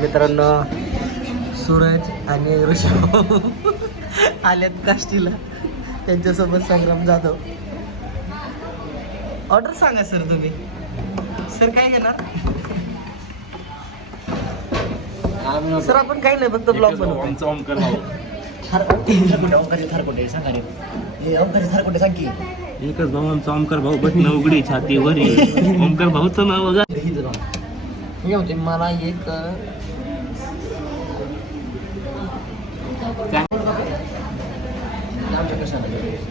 मित्रांनो सूरज आणि ऋषभ आल्यात काष्टीला. त्यांच्यासोबत संग्राम जाधव. ऑर्डर सांगा सर तुम्ही. सर काय घेणार? सर आपण काही नाही फक्त ब्लॉग बनवतो आमचा ओमकार भाऊ. एकच भाऊ आमचा ओमकार भाऊ बटन उघडी छाती वरी ओमकार भाऊचं नाव मी होते मला एक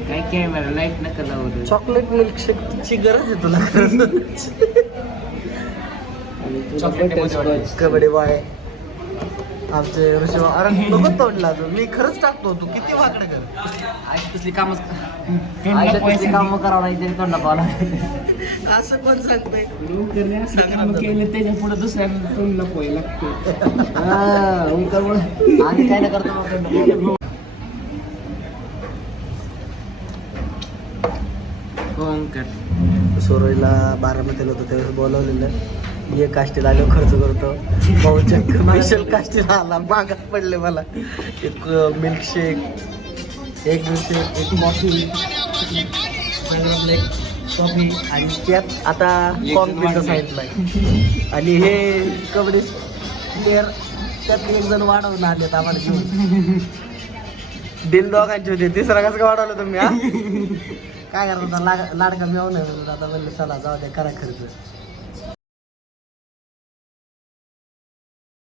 काय कॅमेरा लाइट नका लावू चॉकलेट मिल्कशेकची गरज आहे तुला. कबड्डी बॉय आमचे ऋषभ अरे नको तोडला तू. मी खरंच टाकतो तू किती वाकडे कर. तसली काम काम करावं नाही तरी तोंडा पावला. असं कोण सांगतंय? ना. केले त्याच्या पुढे दुसऱ्यांना तोंड लपवाय लागते. हा. आणि काय नाही करतो. ओमकार सोरईला बारामतीला होतो त्यावेळेस बोलवलेलं. ये काष्टीला आलो खर्च करतो. भाऊच्या स्पेशल काष्टीला आला मागात पडले मला. एक मिल्कशेक एक मिल्कशेक एक कॉफी कॉफी आणि त्यात आता वाढले. सांगितलाय आणि हे कबड्डी प्लेअर त्यात एक जण वाढवून आलेत आम्हाला घेऊन. दिल दोघांचे होते. तिसरा कसं वाढवलं तुम्ही काय करत? होता लाड लाडका म्हणून आता म्हणलं चला जाऊ द्या करा खर्च.